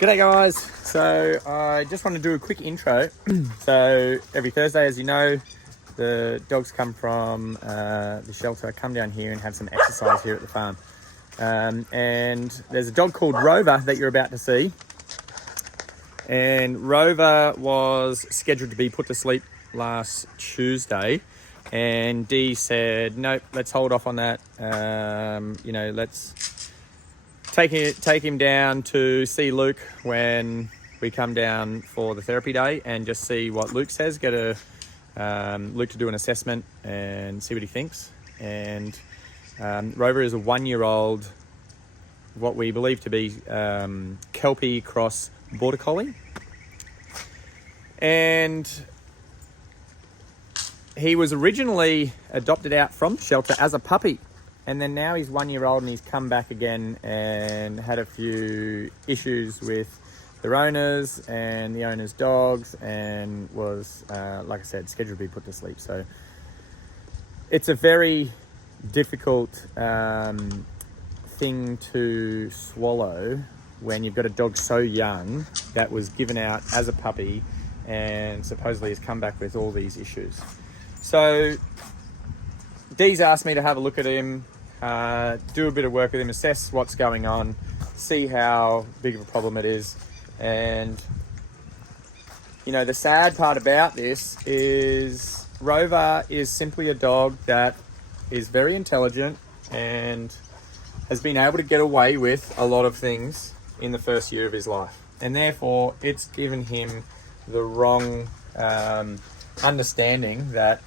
G'day guys, so I just want to do a quick intro. So every Thursday, as you know, the dogs come from the shelter, come down here and have some exercise here at the farm. And there's a dog called Rover that you're about to see. And Rover was scheduled to be put to sleep last Tuesday. And Dee said, nope, let's hold off on that. Let's take him down to see Luke when we come down for the therapy day and just see what Luke says. Get Luke to do an assessment and see what he thinks. And Rover is a 1-year-old, what we believe to be Kelpie X Border Collie. And he was originally adopted out from the shelter as a puppy. And then now he's 1-year-old and he's come back again and had a few issues with their owners and the owners' dogs, and was, like I said, scheduled to be put to sleep. So it's a very difficult thing to swallow when you've got a dog so young that was given out as a puppy and supposedly has come back with all these issues. So Dee's asked me to have a look at him, do a bit of work with him, assess what's going on, see how big of a problem it is. And, you know, the sad part about this is Rover is simply a dog that is very intelligent and has been able to get away with a lot of things in the first year of his life. And therefore, it's given him the wrong understanding that,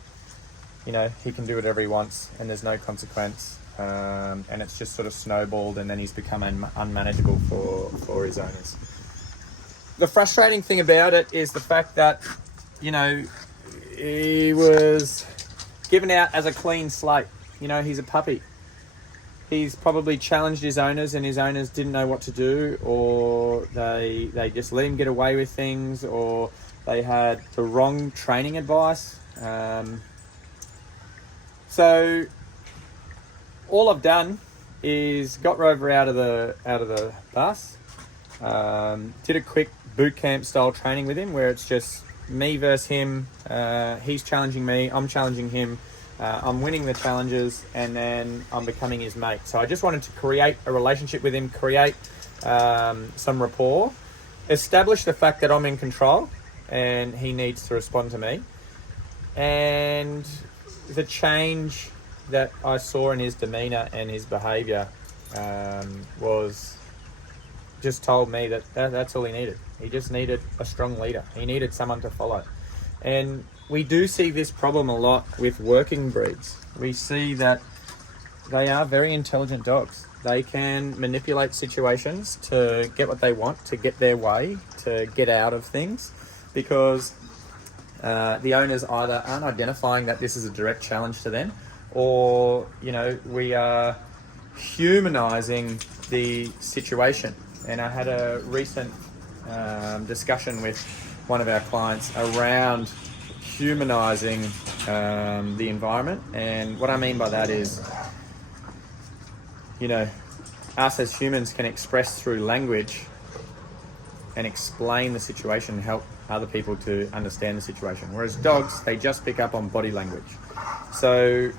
you know, he can do whatever he wants and there's no consequence. And it's just sort of snowballed, and then he's become unmanageable for his owners. The frustrating thing about it is the fact that, you know, he was given out as a clean slate. You know, he's a puppy. He's probably challenged his owners and his owners didn't know what to do, or they just let him get away with things, or they had the wrong training advice. So all I've done is got Rover out of the bus, did a quick boot camp style training with him where it's just me versus him. He's challenging me, I'm challenging him, I'm winning the challenges, and then I'm becoming his mate. So I just wanted to create a relationship with him, create some rapport, establish the fact that I'm in control and he needs to respond to me. And the change that I saw in his demeanour and his behaviour was just told me that's all he needed. He just needed a strong leader. He needed someone to follow. And we do see this problem a lot with working breeds. We see that they are very intelligent dogs. They can manipulate situations to get what they want, to get their way, to get out of things, because the owners either aren't identifying that this is a direct challenge to them, or, you know, we are humanizing the situation. And I had a recent discussion with one of our clients around humanizing the environment. And what I mean by that is, you know, us as humans can express through language and explain the situation and help other people to understand the situation. Whereas dogs, they just pick up on body language. So,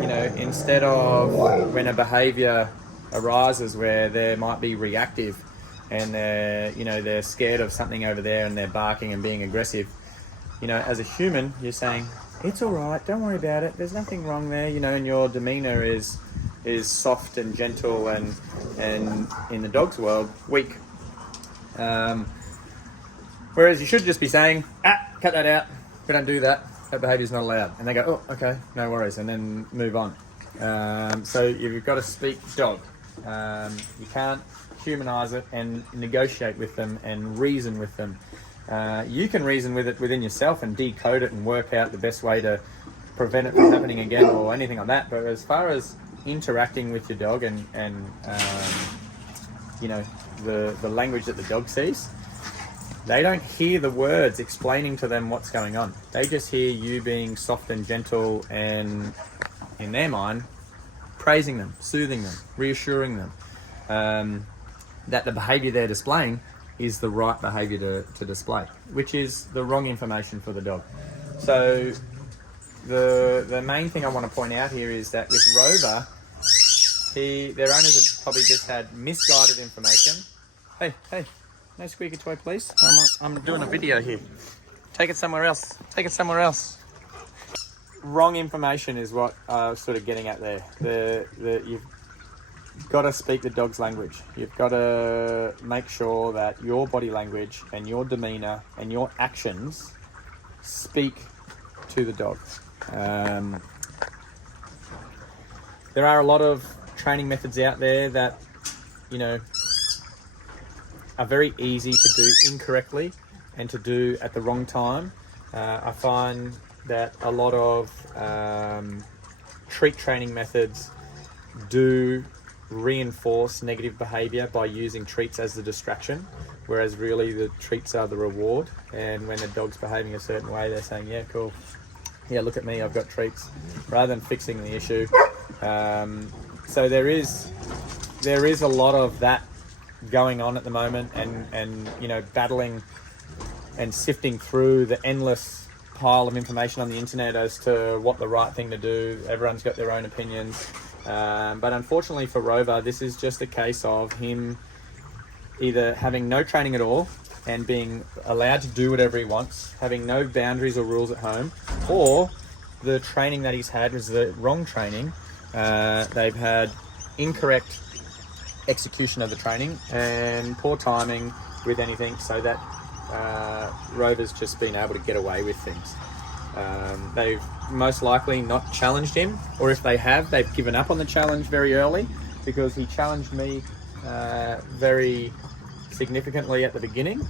you know, instead of when a behavior arises where there might be reactive and they're scared of something over there and they're barking and being aggressive, you know, as a human, you're saying, it's all right, don't worry about it, there's nothing wrong there, you know, and your demeanor is soft and gentle and in the dog's world, weak. Whereas you should just be saying, cut that out, we don't do that behaviour's not allowed. And they go, oh, okay, no worries, and then move on. So you've got to speak dog. You can't humanise it and negotiate with them and reason with them. You can reason with it within yourself and decode it and work out the best way to prevent it from happening again or anything like that. But as far as interacting with your dog and you know, the language that the dog sees, they don't hear the words explaining to them what's going on. They just hear you being soft and gentle and, in their mind, praising them, soothing them, reassuring them that the behaviour they're displaying is the right behaviour to display, which is the wrong information for the dog. So the main thing I want to point out here is that with Rover, their owners have probably just had misguided information. Hey, no squeaky toy, please. I'm doing a video here. Take it somewhere else. Take it somewhere else. Wrong information is what I was sort of getting at there. You've got to speak the dog's language. You've got to make sure that your body language and your demeanour and your actions speak to the dog. There are a lot of training methods out there that, you know, are very easy to do incorrectly and to do at the wrong time. I find that a lot of treat training methods do reinforce negative behavior by using treats as the distraction, whereas really the treats are the reward. And when the dog's behaving a certain way, they're saying, yeah, cool, yeah, look at me, I've got treats, rather than fixing the issue. So there is a lot of that going on at the moment, and you know, battling and sifting through the endless pile of information on the internet as to what the right thing to do. Everyone's got their own opinions. But unfortunately for Rover, this is just a case of him either having no training at all and being allowed to do whatever he wants, having no boundaries or rules at home, or the training that he's had is the wrong training. They've had incorrect execution of the training and poor timing with anything, so that Rover's just been able to get away with things. They've most likely not challenged him, or if they have, they've given up on the challenge very early, because he challenged me very significantly at the beginning,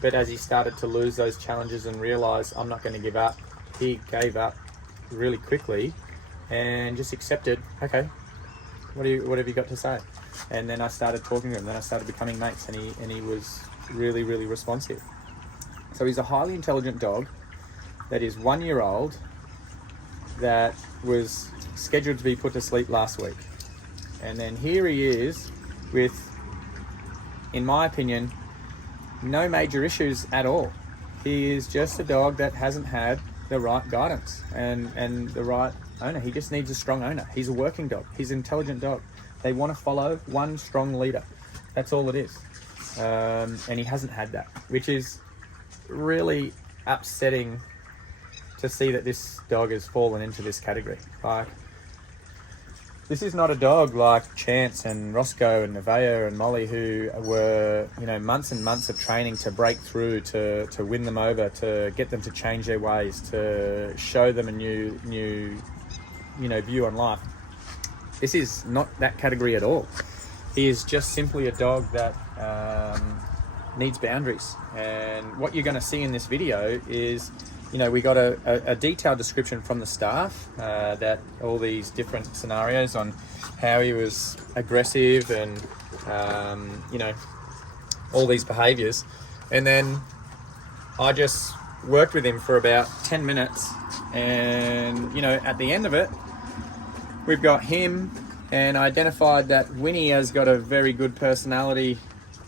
but as he started to lose those challenges and realize I'm not going to give up, he gave up really quickly and just accepted, okay, what have you got to say? And then I started talking to him, then I started becoming mates, and he was really, really responsive. So he's a highly intelligent dog that is 1 year old, that was scheduled to be put to sleep last week. And then here he is with, in my opinion, no major issues at all. He is just a dog that hasn't had the right guidance and the right owner. He just needs a strong owner. He's a working dog. He's an intelligent dog. They want to follow one strong leader. That's all it is. And he hasn't had that, which is really upsetting to see that this dog has fallen into this category. Like, this is not a dog like Chance and Roscoe and Nevaeh and Molly, who were, you know, months and months of training to break through, to win them over, to get them to change their ways, to show them a new you know, view on life. This is not that category at all. He is just simply a dog that needs boundaries. And what you're going to see in this video is, you know, we got a detailed description from the staff, that all these different scenarios on how he was aggressive and, you know, all these behaviours. And then I just worked with him for about 10 minutes. And, you know, at the end of it, we've got him, and I identified that Winnie has got a very good personality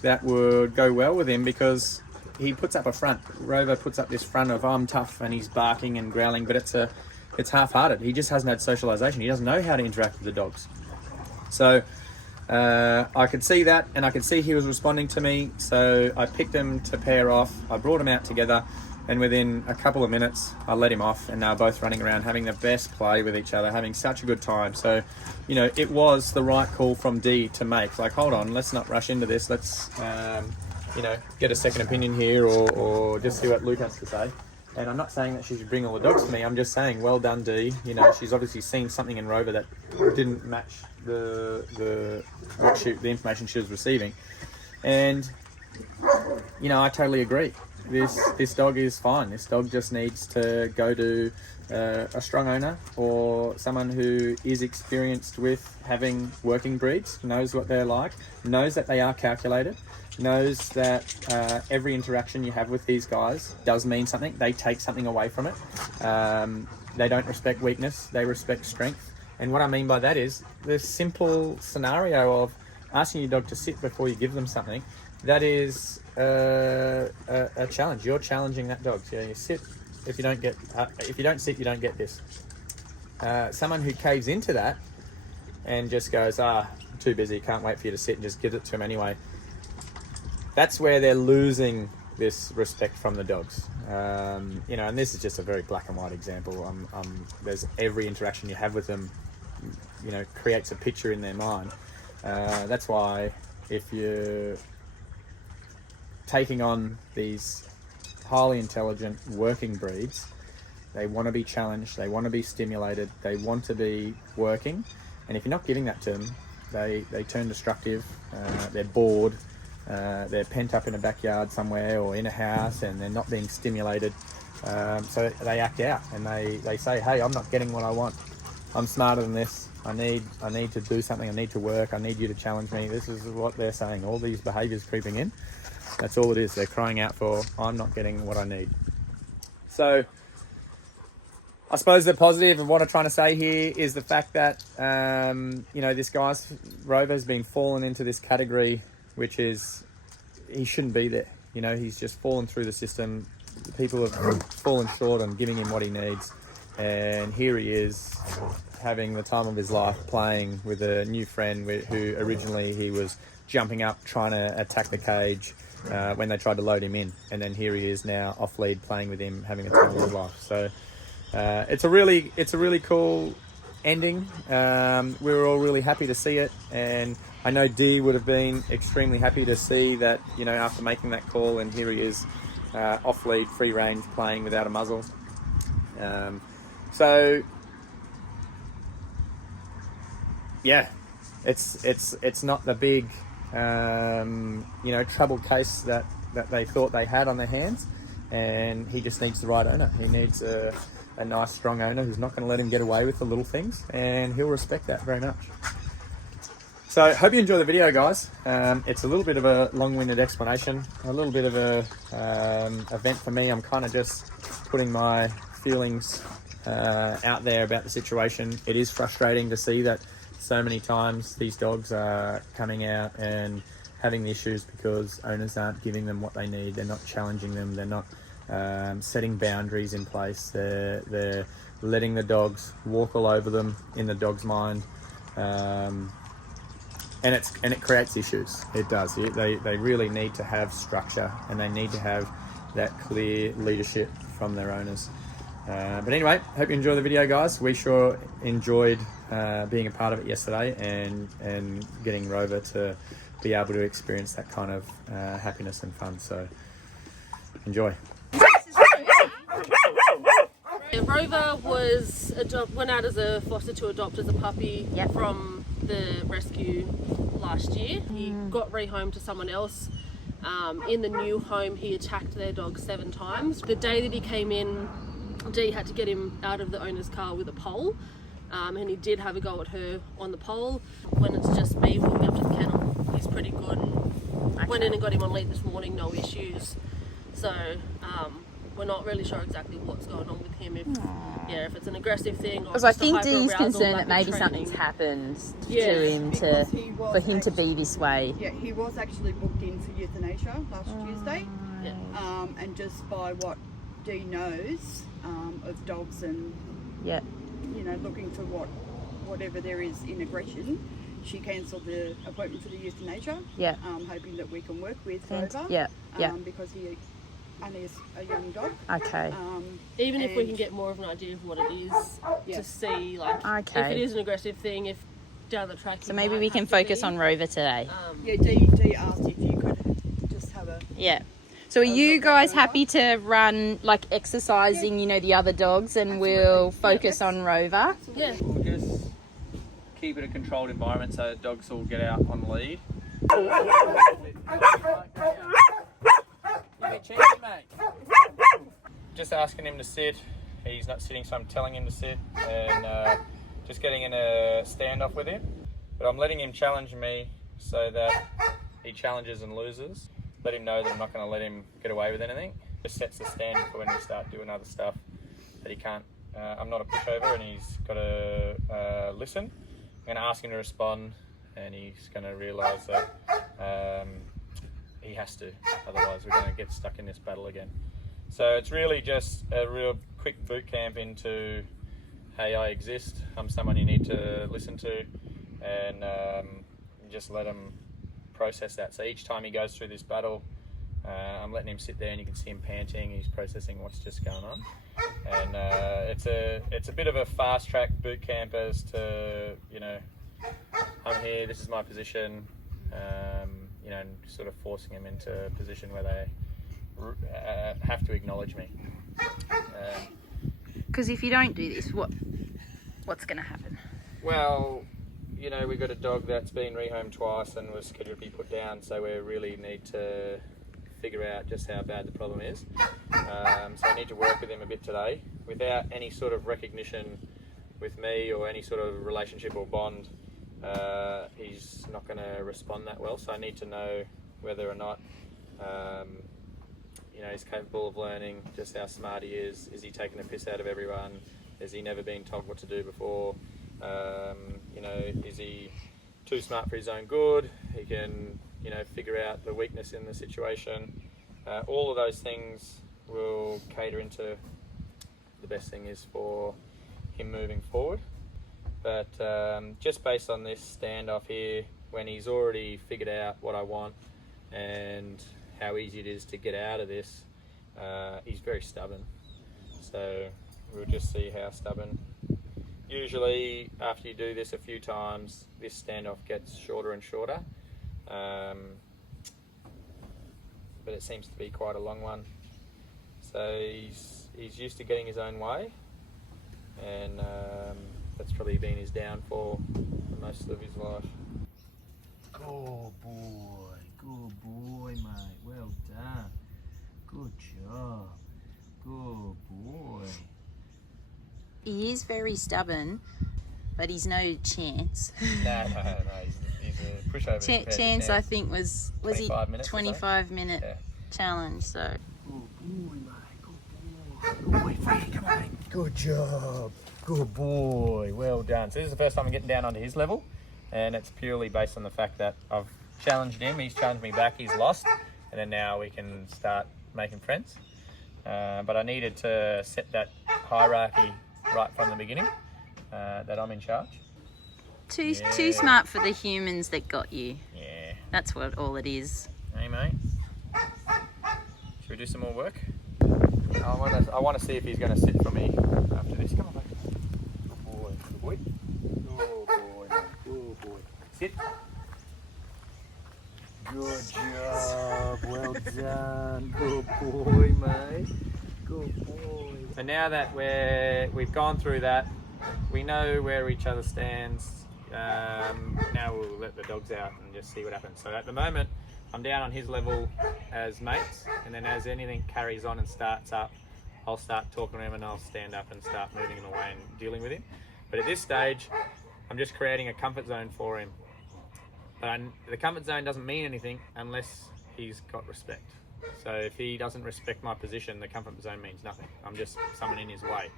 that would go well with him, because he puts up a front. Rover puts up this front of, I'm tough, and he's barking and growling, but it's half-hearted. He just hasn't had socialization. He doesn't know how to interact with the dogs. So I could see that, and I could see he was responding to me. So I picked him to pair off. I brought him out together, and within a couple of minutes, I let him off, and they were both running around having the best play with each other, having such a good time. So, you know, it was the right call from Dee to make. Like, hold on, let's not rush into this. Let's, you know, get a second opinion here, or just see what Luke has to say. And I'm not saying that she should bring all the dogs to me. I'm just saying, well done, Dee. You know, she's obviously seen something in Rover that didn't match the information she was receiving. And, you know, I totally agree. This dog is fine. This dog just needs to go to a strong owner, or someone who is experienced with having working breeds, knows what they're like, knows that they are calculated, knows that every interaction you have with these guys does mean something. They take something away from it. They don't respect weakness, they respect strength. And what I mean by that is the simple scenario of asking your dog to sit before you give them something. That is a challenge. You're challenging that dog. So you sit. If you don't sit, you don't get this. Someone who caves into that and just goes, too busy, can't wait for you to sit, and just gives it to him anyway. That's where they're losing this respect from the dogs. You know, and this is just a very black and white example. There's every interaction you have with them, you know, creates a picture in their mind. That's why if you're taking on these highly intelligent working breeds, they want to be challenged, they want to be stimulated, they want to be working, and if you're not giving that to them, they turn destructive, they're bored, they're pent up in a backyard somewhere or in a house and they're not being stimulated, so they act out and they say, hey, I'm not getting what I want, I'm smarter than this, I need to do something, I need to work, I need you to challenge me. This is what they're saying, all these behaviours creeping in. That's all it is. They're crying out for, I'm not getting what I need. So I suppose the positive of what I'm trying to say here is the fact that, you know, this guy's Rover's been fallen into this category, which is, he shouldn't be there. You know, he's just fallen through the system. People have fallen short on giving him what he needs. And here he is having the time of his life playing with a new friend who originally he was jumping up, trying to attack the cage when they tried to load him in. And then here he is now off lead playing with him, having a time of his life. So it's a really cool ending. We were all really happy to see it, and I know Dee would have been extremely happy to see that, you know, after making that call, and here he is off lead, free range, playing without a muzzle. So yeah, it's not the big you know, trouble case that they thought they had on their hands, and he just needs the right owner. He needs a nice strong owner who's not going to let him get away with the little things, and he'll respect that very much. So hope you enjoy the video, guys. It's a little bit of a long-winded explanation, a little bit of a event for me. I'm kind of just putting my feelings out there about the situation. It is frustrating to see that so many times these dogs are coming out and having issues because owners aren't giving them what they need. They're not challenging them. They're not setting boundaries in place. They're letting the dogs walk all over them in the dog's mind, and it creates issues. It does. They really need to have structure, and they need to have that clear leadership from their owners. But anyway, hope you enjoy the video, guys. We sure enjoyed being a part of it yesterday, and getting Rover to be able to experience that kind of happiness and fun. So enjoy. Rover was went out as a foster to adopt as a puppy from the rescue last year. He got rehomed to someone else. In the new home, he attacked their dog 7 times. The day that he came in, Dee had to get him out of the owner's car with a pole, and he did have a go at her on the pole. When it's just me walking up to the kennel, he's pretty good. Went in and got him on lead this morning, no issues. So we're not really sure exactly what's going on with him. If it's an aggressive thing, or because I think Dee's concerned that maybe something's happened to him for him to be this way. Yeah, he was actually booked in for euthanasia last Tuesday, and just by what Dee knows of dogs and you know, looking for whatever there is in aggression, she cancelled the appointment for the euthanasia. Hoping that we can work with Rover. Because he only is a young dog. Okay. Even if we can get more of an idea of what it is, to see, like, if it is an aggressive thing, if down the track. So maybe we can focus on Rover today. Dee asked if you could just have a. So are you guys happy to run, like, exercising, you know, the other dogs, and we'll focus on Rover? Yeah. We'll just keep it a controlled environment so dogs will get out on lead. Just asking him to sit. He's not sitting, so I'm telling him to sit, and just getting in a standoff with him. But I'm letting him challenge me so that he challenges and loses. Let him know that I'm not going to let him get away with anything. Just sets the standard for when we start doing other stuff that he can't. I'm not a pushover, and he's got to listen. I'm going to ask him to respond, and he's going to realise that he has to, otherwise we're going to get stuck in this battle again. So it's really just a real quick boot camp into, hey, I exist, I'm someone you need to listen to, and just let him process that. So each time he goes through this battle, I'm letting him sit there, and you can see him panting. He's processing what's just going on, and it's a bit of a fast track boot camp as to, you know, I'm here, this is my position, you know, and sort of forcing him into a position where they have to acknowledge me. Because if you don't do this, what's going to happen? Well, you know, we've got a dog that's been rehomed twice and was scheduled to be put down, so we really need to figure out just how bad the problem is. So I need to work with him a bit today. Without any sort of recognition with me or any sort of relationship or bond, he's not going to respond that well. So I need to know whether or not you know, he's capable of learning just how smart he is. Is he taking a piss out of everyone? Has he never been told what to do before? You know, is he too smart for his own good? He can, you know, figure out the weakness in the situation. All of those things will cater into the best thing is for him moving forward. But just based on this standoff here, when he's already figured out what I want and how easy it is to get out of this, he's very stubborn. So we'll just see how stubborn. Usually after you do this a few times, this standoff gets shorter and shorter, but it seems to be quite a long one. So he's used to getting his own way, and that's probably been his downfall for most of his life. Good boy, mate, well done, good job, good boy. He is very stubborn, but he's no Chance. No, he's a pushover. Chance, I think, was he 25 minute challenge, so. Good boy, mate, good boy. Good boy, Freddie, come on. Good job, good boy, well done. So this is the first time I'm getting down onto his level, and it's purely based on the fact that I've challenged him, he's challenged me back, he's lost, and then now we can start making friends. But I needed to set that hierarchy right from the beginning, that I'm in charge. Too smart for the humans that got you. Yeah. That's what all it is. Hey, mate. Should we do some more work? I want to see if he's going to sit for me after this. Come on, mate. Good boy. Good boy. Good boy, mate. Good boy. Sit. Good job. Well done. Good boy, mate. Good boy. So now that we've gone through that, we know where each other stands. Now we'll let the dogs out and just see what happens. So at the moment, I'm down on his level as mates, and then as anything carries on and starts up, I'll start talking to him and I'll stand up and start moving him away and dealing with him. But at this stage, I'm just creating a comfort zone for him. But the comfort zone doesn't mean anything unless he's got respect. So if he doesn't respect my position, the comfort zone means nothing. I'm just someone in his way.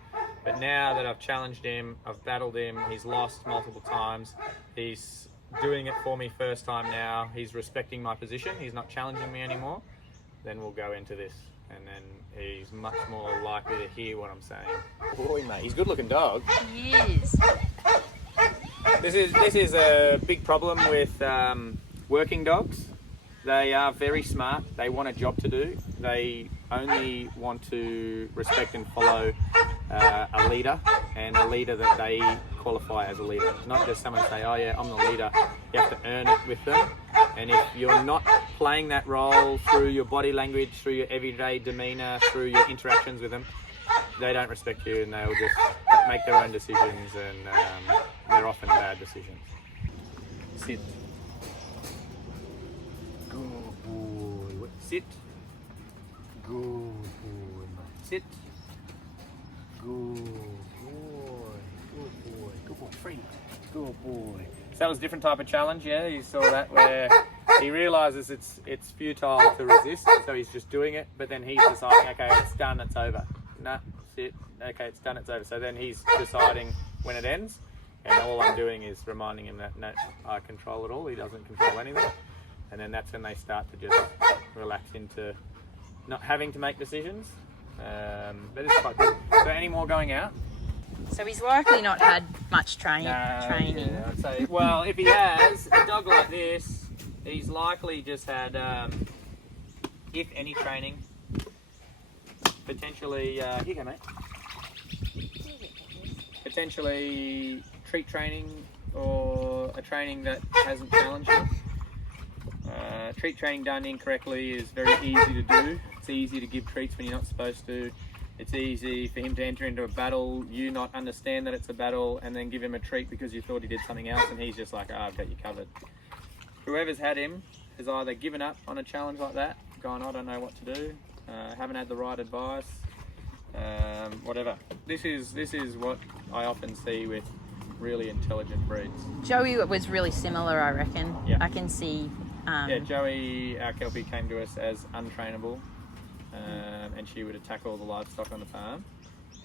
But now that I've challenged him, I've battled him, he's lost multiple times, he's doing it for me first time now, he's respecting my position, he's not challenging me anymore, then we'll go into this. And then he's much more likely to hear what I'm saying. Boy, mate, he's a good looking dog. He is. This is a big problem with working dogs. They are very smart. They want a job to do. They only want to respect and follow a leader, and a leader that they qualify as a leader. Not just someone say, oh yeah, I'm the leader. You have to earn it with them. And if you're not playing that role through your body language, through your everyday demeanour, through your interactions with them, they don't respect you, and they'll just make their own decisions, and they're often bad decisions. Sit. Good boy. Sit. Good boy, mate. Sit. Good boy. Good boy. Good boy. Free. Good boy. So that was a different type of challenge, yeah? You saw that where he realises it's futile to resist, so he's just doing it, but then he's deciding, okay, it's done, it's over. Nah, sit. Okay, it's done, it's over. So then he's deciding when it ends, and all I'm doing is reminding him that no, I control it all. He doesn't control anything. and then that's when they start to just relax into not having to make decisions. But it's quite good. So any more going out? So he's likely not had much training. Yeah, I'd say, well, if he has, a dog like this, he's likely just had, if any training, potentially, here you go, mate. Potentially treat training or a training that hasn't challenged him. Treat training done incorrectly is very easy to do. It's easy to give treats when you're not supposed to. It's easy for him to enter into a battle, you not understand that it's a battle, and then give him a treat because you thought he did something else, and he's just like, oh, I've got you covered. Whoever's had him has either given up on a challenge like that, gone, I don't know what to do, haven't had the right advice, whatever. This is what I often see with really intelligent breeds. Joey was really similar, I reckon. Yeah. I can see. Yeah, Joey, our Kelpie, came to us as untrainable, and she would attack all the livestock on the farm.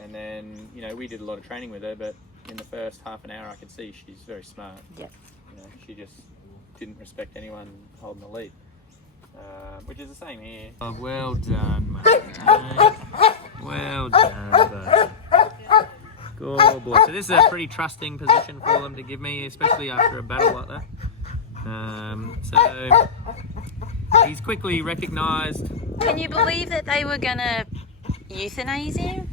And then, you know, we did a lot of training with her, but in the first half an hour I could see she's very smart. Yep. You know, she just didn't respect anyone holding the lead, which is the same here. Oh, well done, mate. Well done, bud. Good boy. So this is a pretty trusting position for them to give me, especially after a battle like that. So he's quickly recognised. Can you believe that they were gonna euthanize him?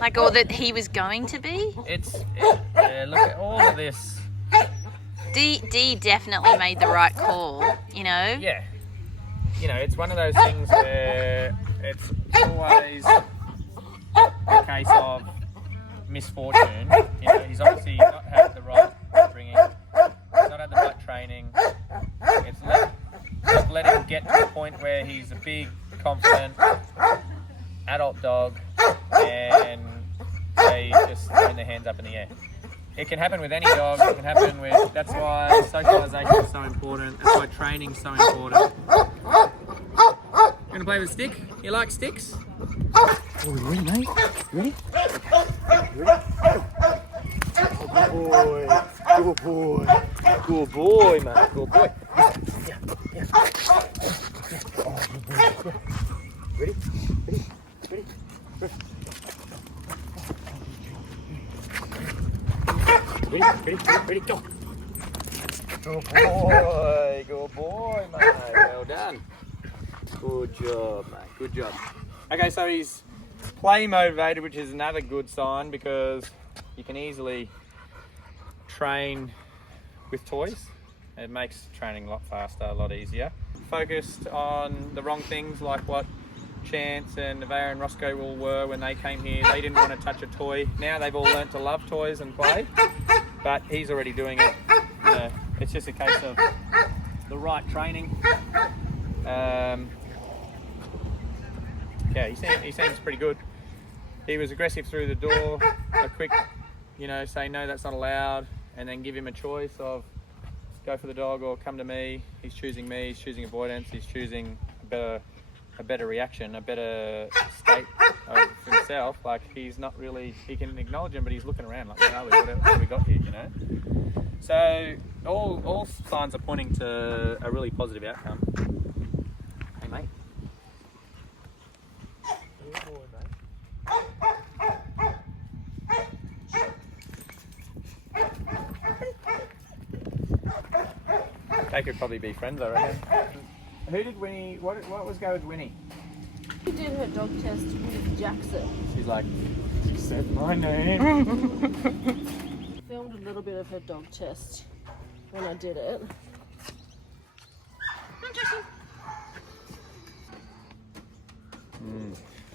Like, or that he was going to be? Yeah, look at all of this. D definitely made the right call, you know? Yeah. You know, it's one of those things where it's always a case of misfortune. You know, he's obviously not had the right upbringing, he's not had the right training. It's let him get to the point where he's a big, confident, adult dog, and they just throw their hands up in the air. It can happen with any dog. It can happen with. That's why socialisation is so important. That's why training is so important. You gonna play with a stick? You like sticks? Oh, you ready, mate? You ready? You ready? Good boy. Good boy. Good boy, mate. Good boy. Yeah. Yeah. Oh, good boy. Ready? Ready? Ready? Ready, go. Good boy, mate. Well done. Good job, mate. Good job. Okay, so he's play motivated, which is another good sign because you can easily train with toys. It makes training a lot faster, a lot easier. Focused on the wrong things, like what Chance and Nevaeh and Roscoe all were when they came here. They didn't want to touch a toy. Now they've all learnt to love toys and play, but he's already doing it. You know, it's just a case of the right training. Yeah, he seems pretty good. He was aggressive through the door. A quick, you know, say no, that's not allowed, and then give him a choice of go for the dog or come to me. He's choosing me. He's choosing avoidance. He's choosing a better reaction, a better state of himself. Like, he's not really, he can acknowledge him, but he's looking around like, where are we? What have we got here, you know? So all signs are pointing to a really positive outcome. Hey, mate. Good boy, mate. They could probably be friends, I reckon. Who did Winnie, what was go with Winnie? She did her dog test with Jackson. She's like, she said my name. Filmed a little bit of her dog test when I did it.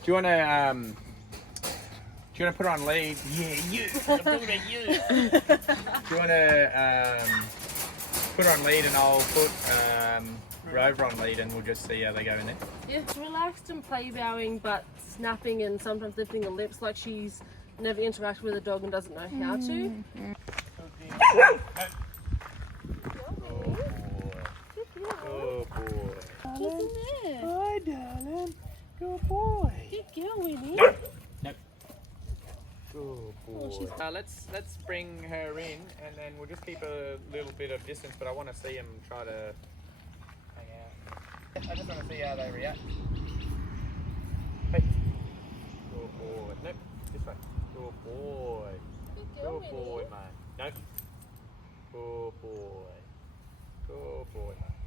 Do you want to put her on lead? Yeah, you. I'm talking about you. Do you want to put her on lead, and I'll put Rover on lead, and we'll just see how they go in there. Yeah, relaxed and play bowing, but snapping and sometimes lifting the lips, like she's never interacted with a dog and doesn't know how to. Oh boy. Hi, darling. Good boy. Good girl, Winnie. No. Good boy. Let's bring her in, and then we'll just keep a little bit of distance. But I want to see him try to hang I just want to see how they react. Hey. Good boy. Nope. This way. Good boy. Good boy, mate. Nope. Good boy. Good boy, mate.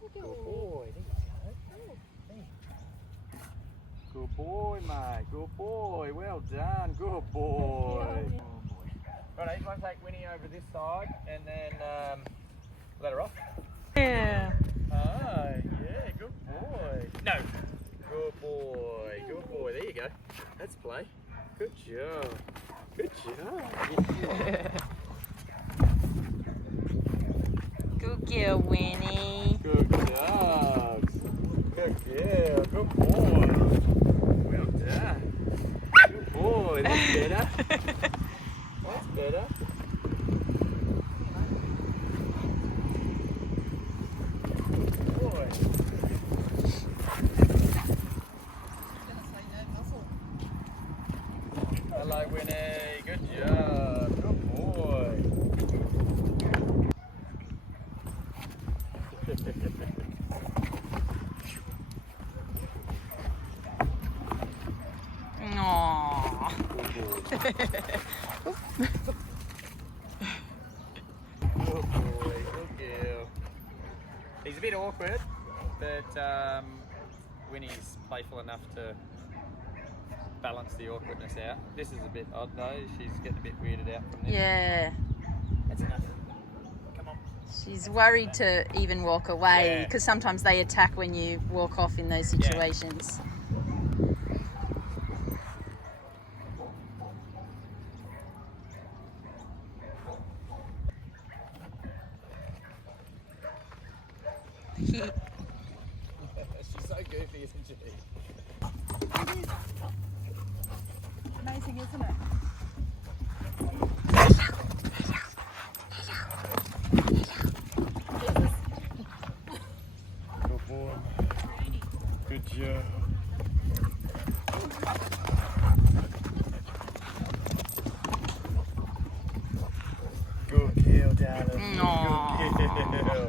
Good boy. There you go. There. Good boy, mate. Good boy. Well done. Good boy. Right, you want to take Winnie over this side and then let her off? Yeah. Ah, yeah, good boy. No. Good boy. Good boy. There you go. Let's play. Good job. Good job. Good girl, Winnie. Good dogs. Good girl. Good boy. Well done. Good boy. That's better. That's better. Good boy. Hello, Winnie. Good job. Good boy. Aww. Good boy, good girl. He's a bit awkward, but Winnie's playful enough to balance the awkwardness out. This is a bit odd though, she's getting a bit weirded out from this. Yeah. That's enough. Come on. She's worried to even walk away because sometimes they attack when you walk off in those situations. She's so goofy, isn't she? It is. Amazing, isn't it? Good boy. Good job. Good kill, darling. Aww. Good kill.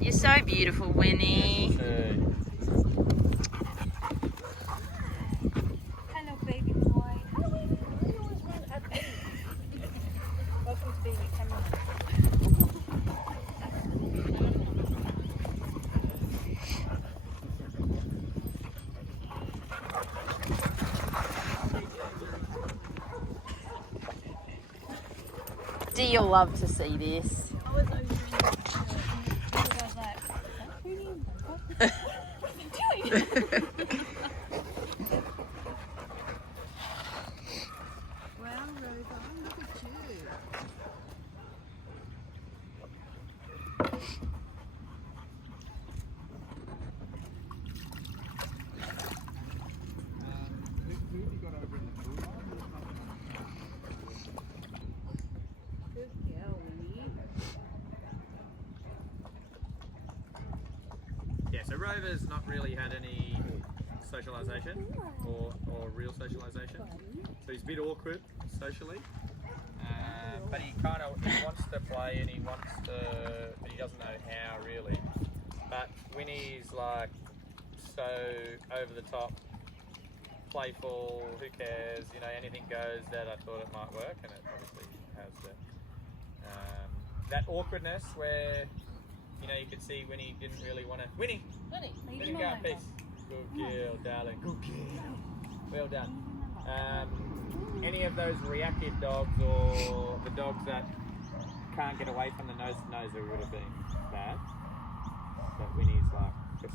You're so beautiful, Winnie. Hello, baby boy. Hello, baby. Welcome to being a cameraman. Do you love to see this? I was over in the I was like, what's he doing? Wow, Rover, look at you. Who have you got over in the pool? Good girl, Winnie. Yeah, so Rover's not really had any socialisation or real socialisation. So he's a bit awkward socially. But he wants to play and he wants to, but he doesn't know how really. But Winnie's like so over the top, playful, who cares, you know, anything goes, that I thought it might work, and it obviously has that awkwardness where, you know, you could see Winnie didn't really want to. Winnie! Winnie. Let him go in peace. Good girl, darling. Good girl. Well done. Any of those reactive dogs or the dogs that can't get away from the nose-to-noser would have been bad. But Winnie's like just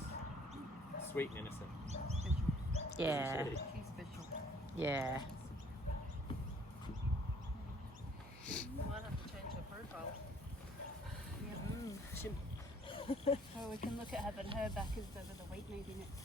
sweet and innocent. Yeah. She's special. Yeah. You might have to change her profile. Oh, we can look at having her back as over the weight maybe next